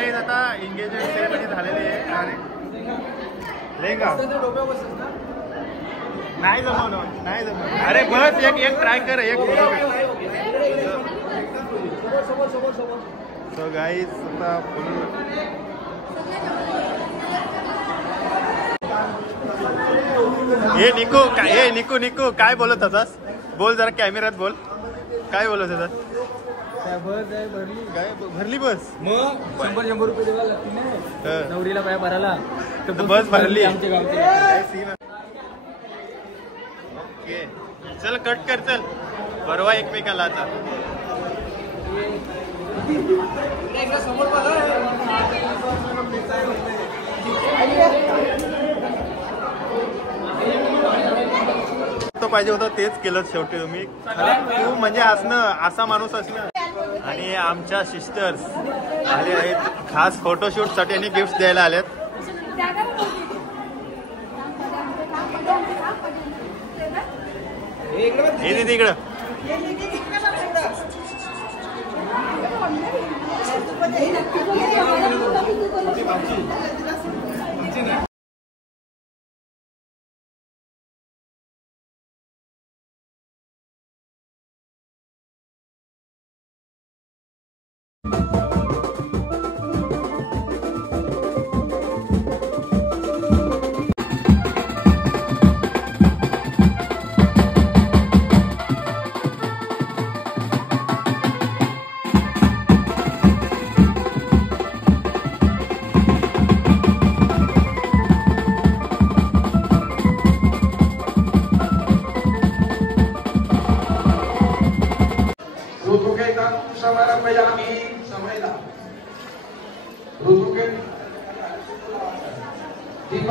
काही आता engagement ceremony झालेली आहे आणि लेंगा नाही जमवलं नाही जमवलं. अरे बस एक ट्राय कर एक. सो गाईज आता हे निकू काय बोलत होतास? बोल जरा कॅमेऱ्यात बोल. काय बोलत होतास? काय भरली बस? मग 100 रुपये द्यायला लागतील ना नवरीला काय भरायला. तर बस भरली आमच्या गावची. ओके चल कट कर चल. परवा एकमेकाला आता तो पाहिजे होता तेच केलं शेवटी तुम्ही. तू म्हणजे असणं असा माणूस असणं. आणि आमच्या सिस्टर्स आले आहेत खास फोटोशूट साठी आणि गिफ्ट द्यायला आलेत. हे दीदी इकडं.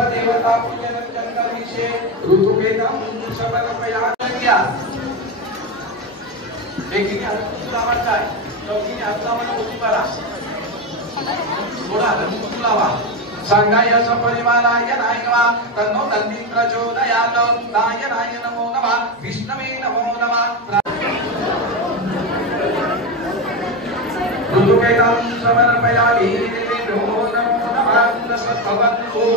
देवता पूजन चंद्रविषे ऋतुकेतम समर्पयामि. एकीने हात लावायचा आहे, चौकीने हात लावायला उभी करा. थोडा हात लावा. सांगाय सपरिवाराय नायवा तन्नो तन्वी प्रचोदयात. नारायणाय नमो नमः. विष्णवे नमो नमः. ऋतुकेतम समर्पयामि. नमो नमः. सत्भवन्तु.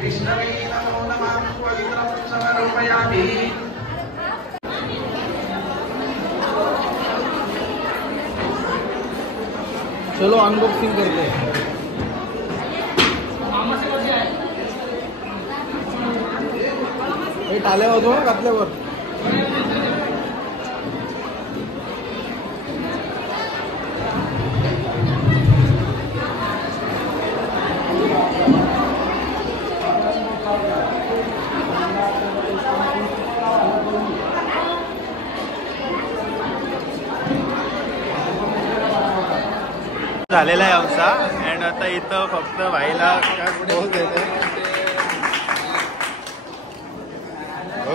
विष्णवे नमो नमः. पवित्रं समर्पयामि. चलो अनबॉक्सिंग करते हैं. हे टाल्या वाजव घातल्यावर. झालेला आहे आमचा. अँड आता इथं फक्त व्हायला काय पोच देते.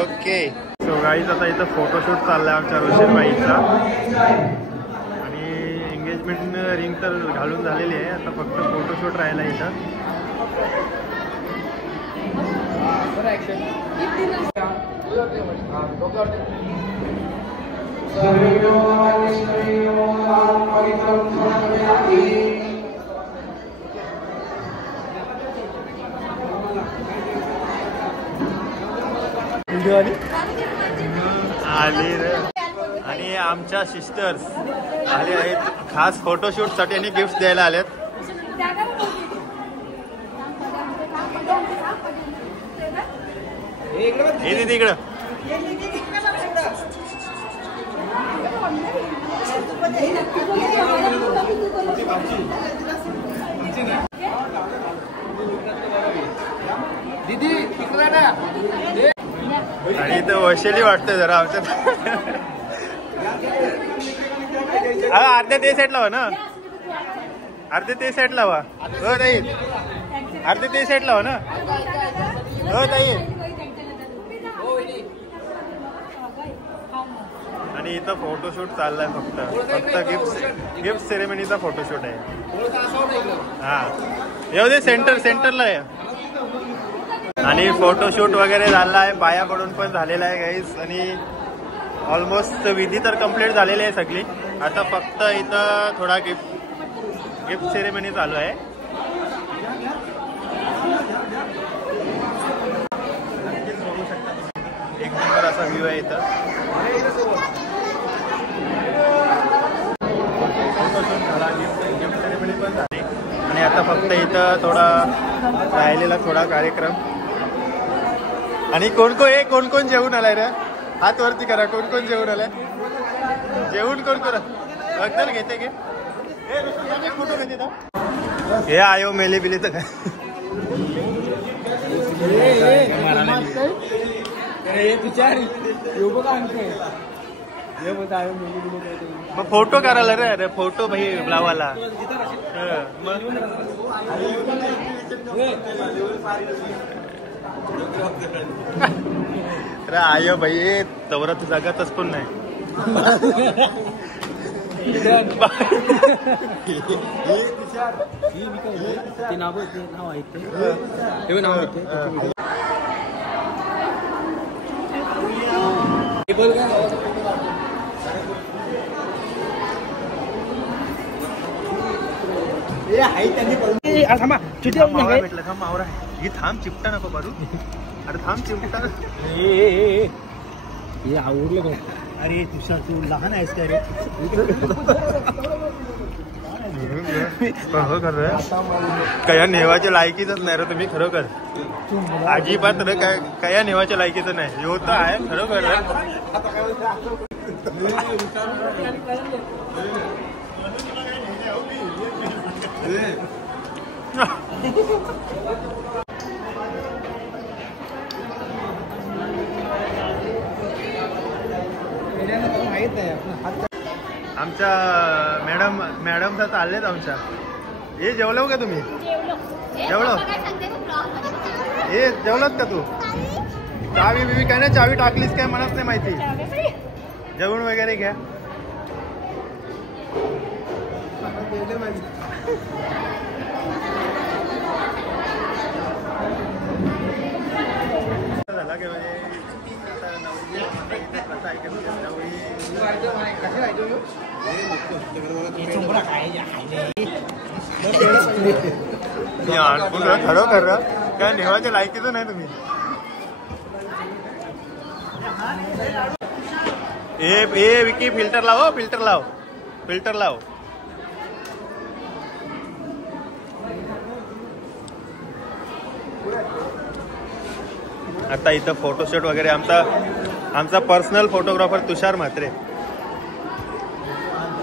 ओके सो गाईज आता इथं फोटोशूट चाललाय आमच्या रोशनबाईचा. आणि एंगेजमेंट रिंग तर घालून झालेली आहे. आता फक्त फोटोशूट राहिला इथं. आली रे. आणि आमच्या सिस्टर्स आले आहेत खास फोटोशूट साठी आणि गिफ्ट द्यायला आलेत. हे दीदी इकडं. आणि इथं वशेली वाटतंय जरा आमच्यात. अर्ध्या ते साईड लावा ना. अर्ध्या ते साईड लावा. हो ताई अर्ध्या ते साईड लावा ना. हो ताई. आणि इथं फोटोशूट चाललाय फक्त गिफ्ट सेरेमनीचा फोटोशूट आहे. हा येऊ दे सेंटरला आहे. आणि फोटोशूट वगैरे झाला आहे. बायाकडून पण झालेला आहे गाईज. आणि ऑलमोस्ट विधी तर कम्प्लीट झालेली आहे सगळी. आता फक्त इथं थोडा गिफ्ट गिफ्ट सेरेमनी चालू आहे. नक्कीच बघू शकता तुम्ही, एक नंबर असा व्ह्यू आहे इथं. गिफ्ट सेरेमनी पण झाली आणि आता फक्त इथं थोडा राहिलेला थोडा कार्यक्रम. आणि कोण कोण जेवून आलाय रे? हात वरती करा. कोण कोण जेवून आलाय? जेवून कोण करा बघताल घेते घे. फोटो घेते ना हे आयो मेले बिले तर काय. मग फोटो करायला रे. अरे फोटो भाई लावाला अरे आयो भाई तवरात जगातच पण नाही. मावरा ही थांब चिपटा नको मारू. अरे थांब चिपटा. हे आवडलं का? अरे तुषार तू लहान आहेस का रे? कया नेवाच्या लायकीच नाही रे तुम्ही खरोखर. अजिबात रे कया नेवाच्या लायकीचं नाही. हो तर आहे खरोखर. आमच्या मॅडम चाललेत आमच्या. हे जेवलो का तुम्ही? जेवलो हे जेवलात का तू? चावी बिवी काय नाही. चावी टाकलीस काय मलाच नाही माहिती. जेवण वगैरे घ्या. झाला की म्हणजे खरोखर काय नेवाच्या लायकीचं नाही तुम्ही. ए विकी फिल्टर लाव. फिल्टर लाव. आता इथं फोटोशूट वगैरे आमचा पर्सनल फोटोग्राफर तुषार म्हात्रे.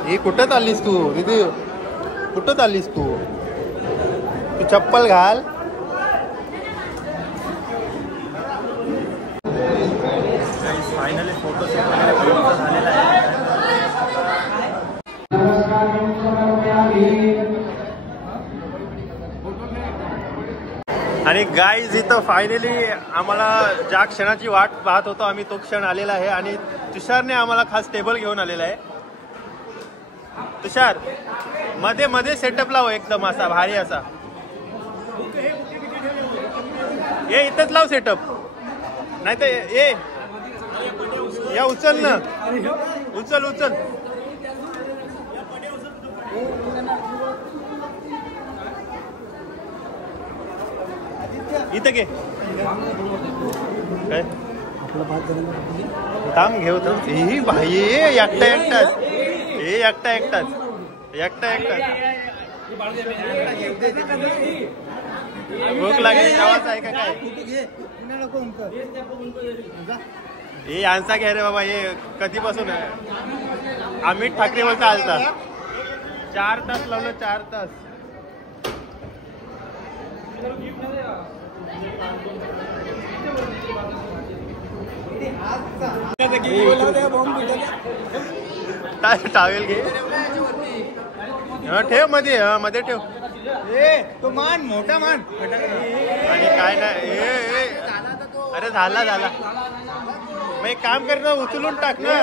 हे कुठं चाललीस तू दीदी? कुठं चाललीस तू? चप्पल घाल. फायनली फोटोशूट वगैरे झालेला आहे. आणि गाईज इथं फायनली आम्हाला ज्या क्षणाची वाट पाहत होतो आम्ही तो क्षण आलेला आहे. आणि तुषारने आम्हाला खास टेबल घेऊन आलेला आहे. तुषार मध्ये सेटअप लाव एकदम असा भारी असा. ये इथंच लाव सेटअप. नाही तर ये या उचल ना. उचल इथं घे. काय थांब घेऊ थांब. ही भाई एकटाच. भूक लागली आवाज आहे का काय? हे यांचा घ्या रे बाबा. हे कधीपासून आहे? अमित ठाकरे बोलता आलता. 4 तास लावलं. 4 तास. टावेल घे. ठेव मध्ये ठेव. तो मान मोठा मान. आणि काय नाही. अरे झाला. मग एक काम कर ना, उचलून टाक ना.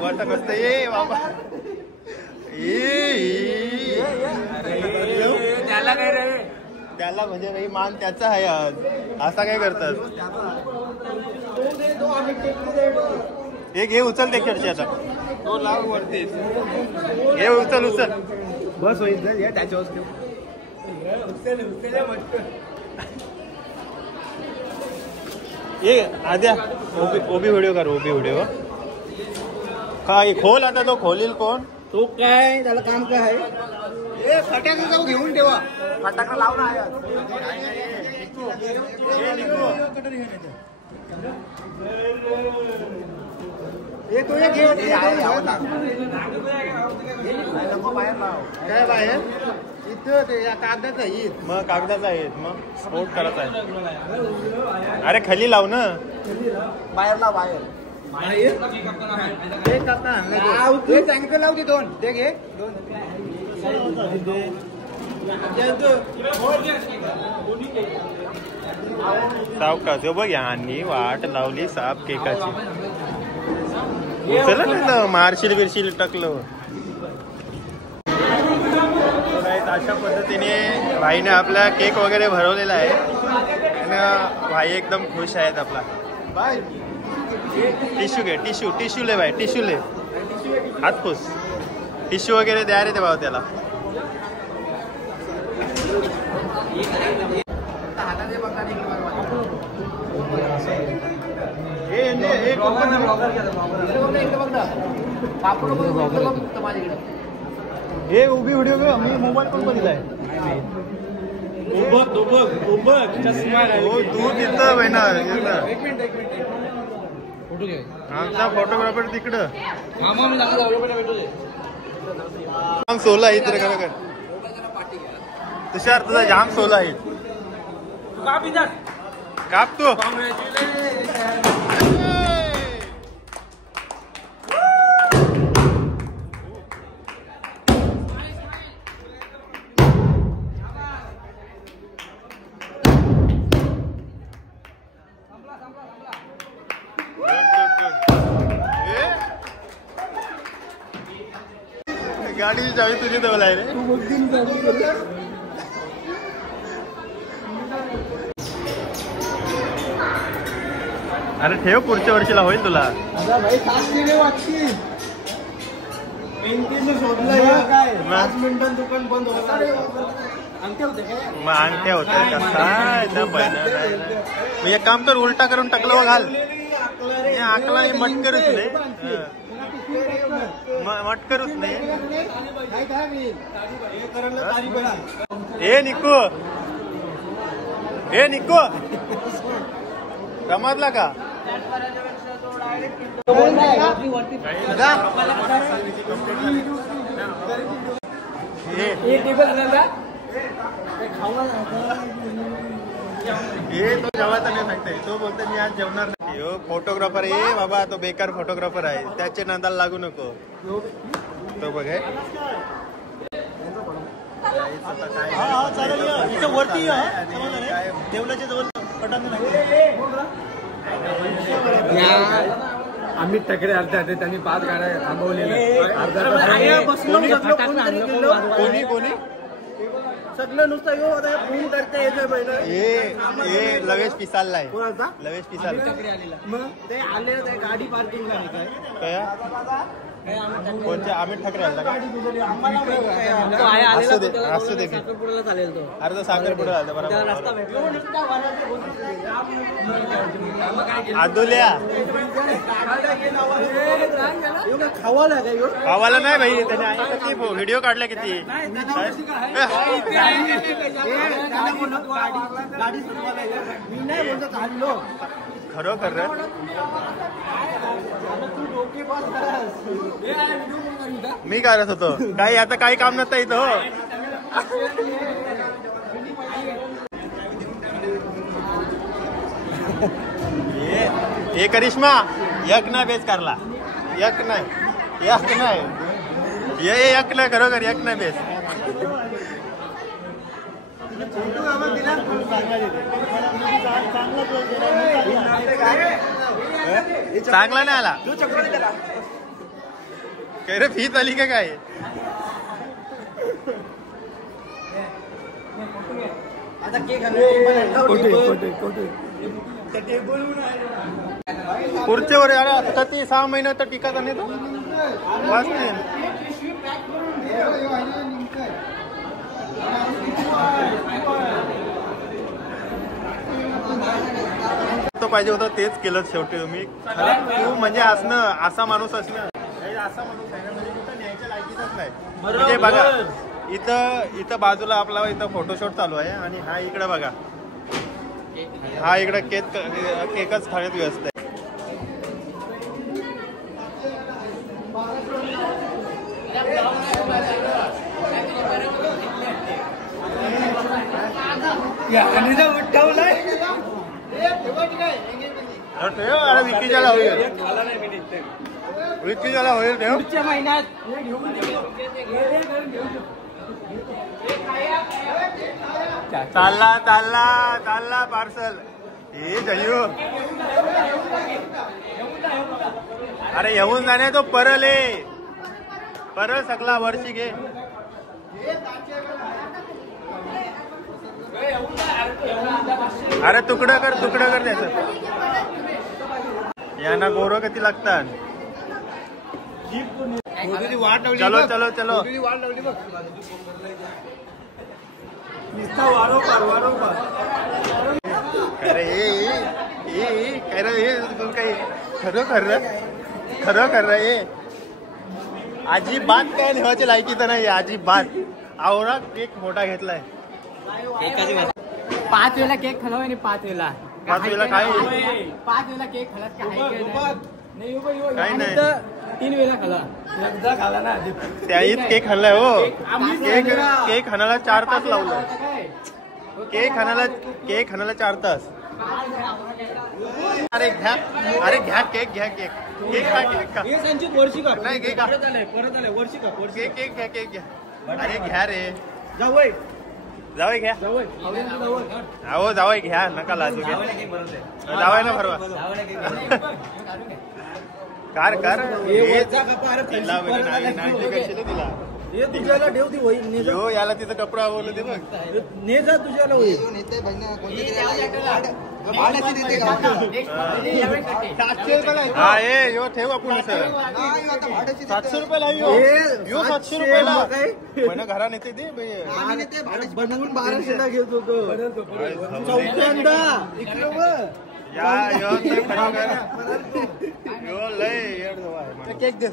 वाटत नसतं. ये बाबा त्याला काय रे? त्याला म्हणजे मान त्याचा आहे आज. असा काय करतात? एक हे उचल ते खेळचे आता. तो लाव वरती हे उचल उचल बस होईल या त्याच्यावर ठेव. ये आद्या ओबी व्हिडिओ कर ओबी व्हिडिओ काय खोल आता तो खोलील कोण तो काय त्याला काम काय आहे फटाका जाऊ घेऊन ठेवा फटाका लावला आहे काय बाहेर इथं ते कागदाचं आहेत मग कागदाचा आहेत मग स्फोट करायचा आहे अरे खाली लाव ना बाहेर लाव बाहेर टँकर लाव की दोन ते घे सावकाश बघ यांनी वाट लावली साप केकाची चला ना मारशील बिरशील टाकलं अशा पद्धतीने भाईने आपला केक वगैरे भरवलेला आहे आणि भाई एकदम खुश आहेत आपला बाय टिश्यू घे टिश्यू ले भाई टिश्यू ले हात खुश टिश्यू वगैरे द्या रे ते भाऊ त्याला हे उभी व्हिडिओ घेऊ मी मोबाईल पण बघितलाय तू तिथं बहिणा आमचा फोटोग्राफर तिकडं सोला आहे तर खरं तुषार तुझा जाम सोला आहे काप तू गाडीची चावी तुझी जवळ आहे रे अरे ठेव पुढच्या वर्षीला होईल तुला दुकान बंद मग अंगठ्या होत्या मग एक काम कर उलटा करून टाकलं घाल आकला मटकरूच नाही मटकरूच नाही ए निको समजला का हे तो जेवायचा नाही सांगताय तो बोलतो मी आज जेवणार नाही हो फोटोग्राफर आहे बाबा तो बेकार फोटोग्राफर आहे त्याच्या नादाला लागू नको तो बघ वरती देवलाच्या जवळ आम्ही टकरे अर्ध्या त्यांनी 5 गाड्या थांबवलेल्या कोणी सगळं नुसतं येऊ आता फोन करता येतोय पहिलं लवेश पिसाललाय लवेश पिसाल मग ते आले ते गाडी पार्किंग काय कोणत्या आम्ही ठाकरे आला का असू दे चालेल तो अर्धा साखरपुडा आला बरोबर आदुल्या खावाला नाही भाई त्याने व्हिडिओ काढला किती खरं कर रे मी करत होतो काही आता काही काम नसतं इथं हे करिश्मा यक नाही बेस करला यक नाही यक नाही खरोखर यक नाही बेस चांगला नाही आला काय रे फीत आली का काय पुढच्या वर आता ते 6 महिने तर टिकाचा नाही तो तो पाहिजे होतं तेच केलं शेवटी तुम्ही. तू म्हणजे असणं असा माणूस असणं असा माणूस आहे ना म्हणजे कुठं न्यायच्या लायकीचाच नाही. म्हणजे बघा इथं बाजूला आपला इथं फोटोशूट चालू आहे आणि हा इकडे बघा हा इकडे केकच खाण्यात व्यस्त आहे. अरे विकीच्याला होईल ठेव चालला पार्सल हे जयू. अरे येऊन जाणे तो परल सकला वर्षी घे. अरे तुकडं कर त्याचं. यांना गोरं किती लागतात. चलो अरे काही खरं कर रे. अजिबात काय नेवाची लायकी तर नाही अजिबात. आवरा केक मोठा घेतलाय. 5 वेळा केक खाल्ला आणि 5 वेळा काय 5 वेळा केक खाल्ला काही नाही. 3 वेळा खाल्ला एकदा खाला ना त्याहीच केक खाल्लाय हो. केक खाण्याला 4 तास लावलं. केक खाण्याला 4 तास. अरे घ्या केक खा. वर्षी का नाही केक परत आलंय वर्षी का केक घ्या. अरे घ्या रे जावई घ्या. जावई घ्या नका लाजू घ्या. जावई ना भरवा कार तुझ्याला ठेव ती होईल याला तिचं कपडा आवडलं ते बघ. ने जा तुझ्याला होईल. हा यो ठेव आपण 700 रुपयाला यो 700 रुपयाला पण घरा नेते दे बनवून 1200 घेत होतो. चौथ्यांदा केक दे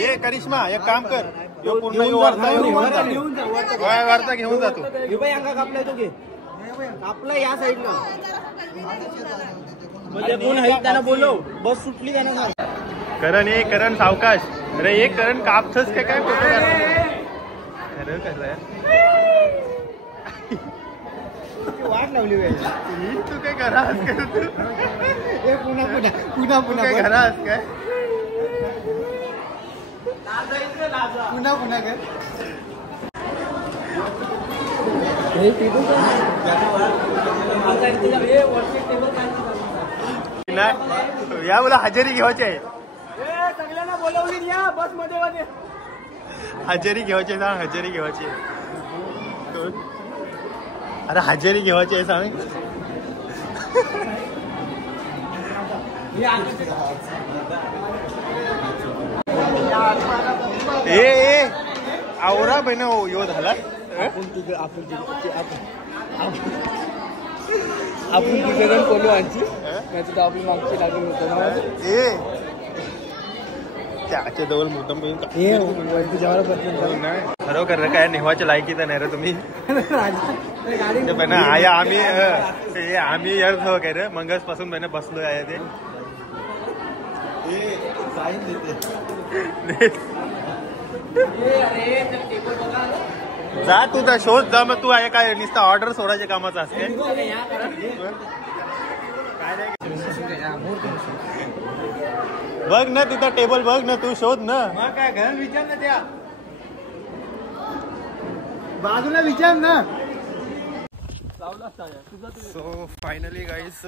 ये करिश्मा एक काम कर यो पूर्ण वार्ता घेऊन जातो. कापलाय तो घे आपला या साईडला म्हणजे कोण आहे त्यांना बोलव. बस सुटली त्यांना करण सावकाश. अरे एक करण कापथस काय फोटो खरं कर वाट लावली तू काय घरास पुन्हा घरास काय पुन्हा कर. या मला हजेरी घ्यायची आहे. सगळ्यांना बोलवली या बस मध्ये हजेरी घ्यायची आहे. हजेरी घ्यायची अरे हजेरी घ्यायची आहे सांग. ए आवरा बहिण यो झाला. आपण तिघजण बोलू आणखी त्याची तर आपली मागची लागून होतो. त्याच्या जवळ मोठं तुझ्यावर खरोखर काय नेवाच्या लायकी तर नाही रे तुम्ही. आम्ही यार काय रे मंगस पासून बहिण बसलोय आहे ते. जा तू त्या शोध जा. मग तू आहे काय नुसतं ऑर्डर सोडायच्या कामाचं असते. बघ ना तिथं टेबल बघ ना तू शोध ना. काय घर विचार ना त्या बाजूला विचार ना. सो फायनली गाईस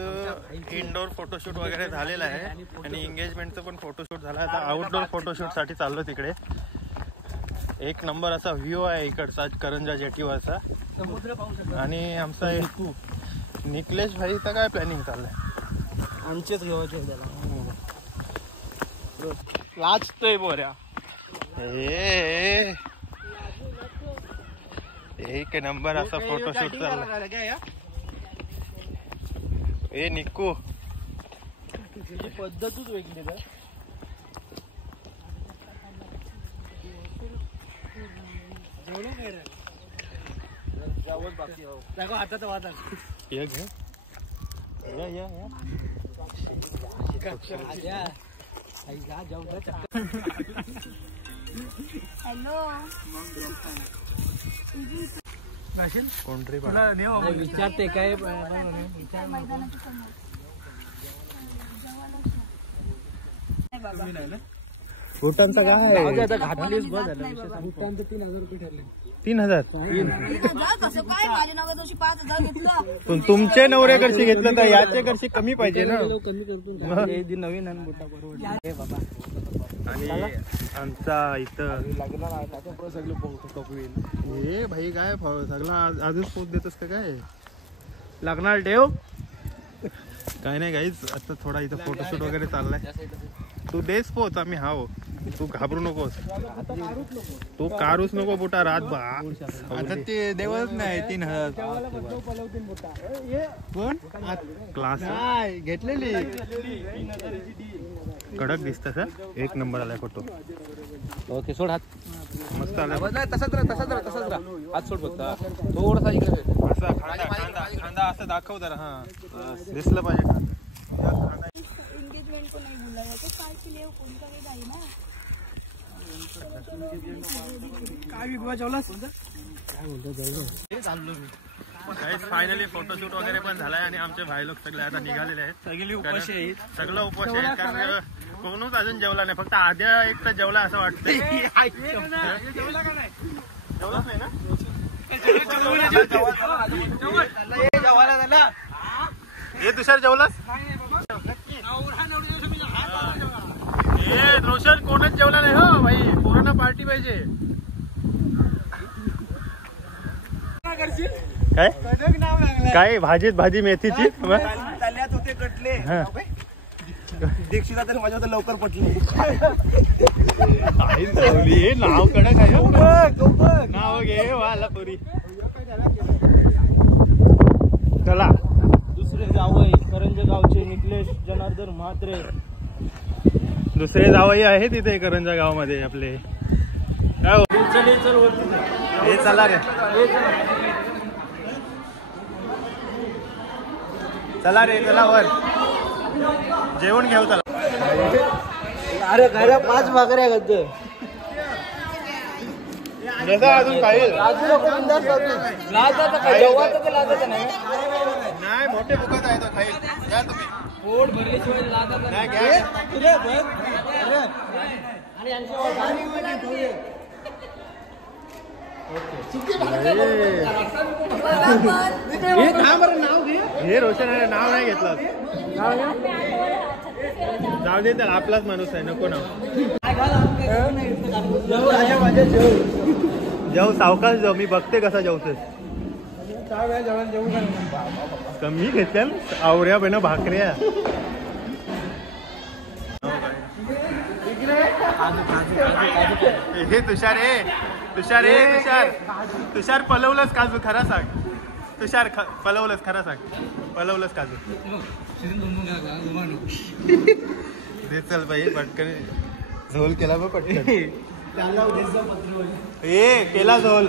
इनडोर फोटोशूट वगैरे झालेला आहे आणि एंगेजमेंटचं पण फोटोशूट झालं. आता आउटडोर फोटोशूट साठी चाललो तिकडे. एक नंबर असा व्ह्यू आहे इकडचा करंजा जेटीवरचा. आणि आमचा निकलेश भाईचा काय प्लॅनिंग चाललंय. आमचेच घेवायचे लाजतोय बोऱ्या. एक नंबर असा फोटोशूट चालला. ए निक्कू पद्धतच वेगळी ना. हातात वाद कोणतरी विचारते काय फ्रुटांचा काय आता घाटलीच बस झालं. 3,000 रुपये ठरले. 3,000 कसं काय माझ्या नवऱ्याची 5,000 घेतलं. पण तुमचे नवरे करशी घेतलं तर याचे करशी कमी पाहिजे ना. कमी करतो नवीन आणि मोठा परवडला बाबा. आणि आमचा इथं हे भाई काय सगळा आजच पोच देतोस का काय लागणार ठेव. काय नाही गाईज आता थोडा इथं फोटोशूट वगैरे चाललाय. तू देस पोच आम्ही हाव. तू घाबरू नकोस. तू कारूच नको बुटा रात बा. आता ते देवच नाही 3,000 कोण क्लास घेतलेली कडक दिसत सर. एक नंबर आलाय फोटो. ओके सोड हात. मस्त आलाय. तसाच राहा हात सोड फक्त थोडासा इकडे असा खांदा असं दाखव जरा. हा दिसलं पाहिजे. एंगेजमेंट को नहीं बोला तो साल के लिए कौन का नहीं जाए ना. काय विकवा जेवलास काय बोलतो जेवलो हे चाललो मी. फायनली फोटोशूट वगैरे पण झालाय आणि आमचे भाई लोक सगळे आता निघालेले आहेत. सगळी उपाशी आहेत. सगळं उपाशी आहेत कारण कोणच अजून जेवला नाही. फक्त आद्या एक तर जेवला असं वाटतंय. जेवला का नाही. जेवलाच नाही ना. हे तुषार जेवलास. रोशन कोणच जेवला नाही हो भाई. पोरांना पार्टी पाहिजे. काय काय भाजीत भाजी मेथीची तल्यात होते कटले. दीक्षिता तर माझ्या लवकर पटले. नाव कडक आहे. नाव घे वाला पुरी. चला दुसरे जावई करंजगावचे निकलेश जनार्दन म्हात्रे. दुसरे जावई आहे तिथे करंजा गावामध्ये आपले. काय हो? हे चला रे. चला रे चला वर जेवण घेऊ. चला अरे घरा 5 भाकऱ्या गद्द अजून काही नाही. मोठे फुकत आहे तो खाईल. घ्या तुम्ही. पोट भरल्याशिवाय लादात नाही घ्या. हे रोशन नाव नाही घेतलं. जाऊ दे तर आपलाच माणूस आहे. नको नाव. जेव सावकाश जेव. मी बघते कसा जेवतोस. कमी घेतल्या आवऱ्या बहिण भाकऱ्या. हे तुषार तुषार पलवलंच काजू. खरा सांग तुषार. पलवलंच खरा सांग. पलवलंच काजू. दे चल बाई पटकन. झोल केला बघ पटकन. ए केला झोल.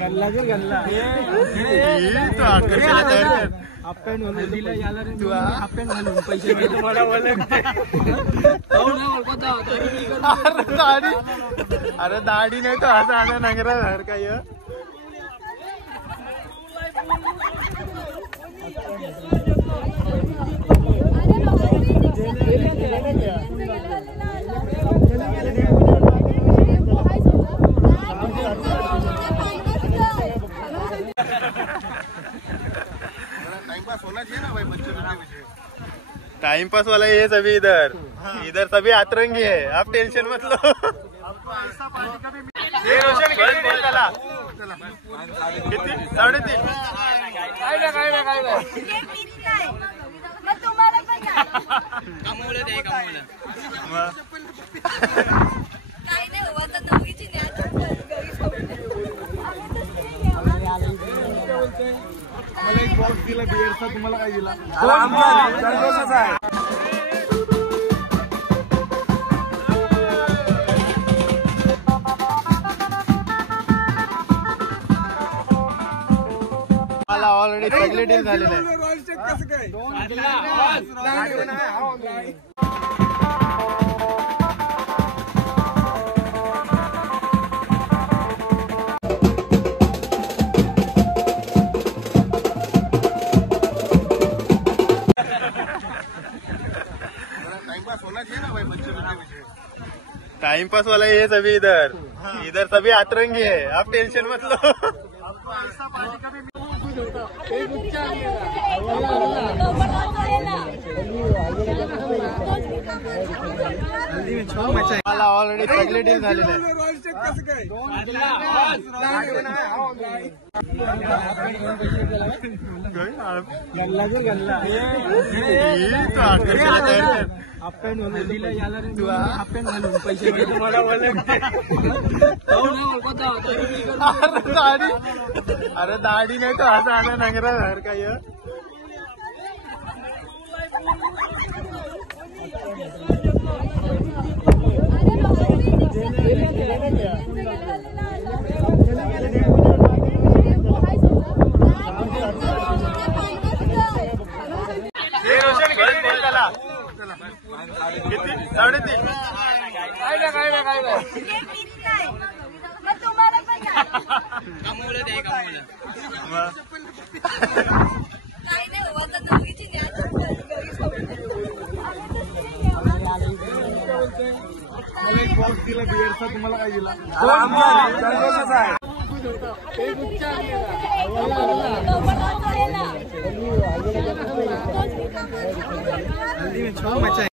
गल्ला जो गल्ला तू आकर्षाला तयार कर. हाफ पॅन्ट हल्दीला याला रे तू हाफ पॅन्ट घालून पैसे घेतो मला अरे दाढी नाही तो असं आला नगरा घर काय टाइम पास वाला ये सभी इधर इधर सभी अतरंगी है. आप टेंशन मत लो. ये रोशन किती दिवस झाला? किती? 3.5. मग तुम्हाला पण द्या. मग काही नाही हो, आता दोघीची न्याय मला एक बॉक्स दिला बिअरचा तुम्हाला काय दिला मला ऑलरेडी सगळे डील झालेले आहे. कसं काय टाइम पास वाला ये सभी इधर इधर सभी अतरंगी है. आप टेंशन मत लो. मला ऑलरेडी सगळे डील झालेले आहे. कसं काय गल्ला जो गल्ला तू आकर्षाला तयार कर. हाफ पॅन्ट हल्दीला याला रे तू हाफ पॅन्ट घालून पैसे घेतो मला अरे दाढी नाही तो असं आला नगरा घर काय हे रोशन किती दिवस झाला? किती? 3.5. मग तुम्हाला पण द्या. मग काही नाही हो, आता दोघीची न्याय मला एक बॉक्स दिला बिअरचा तुम्हाला काय दिला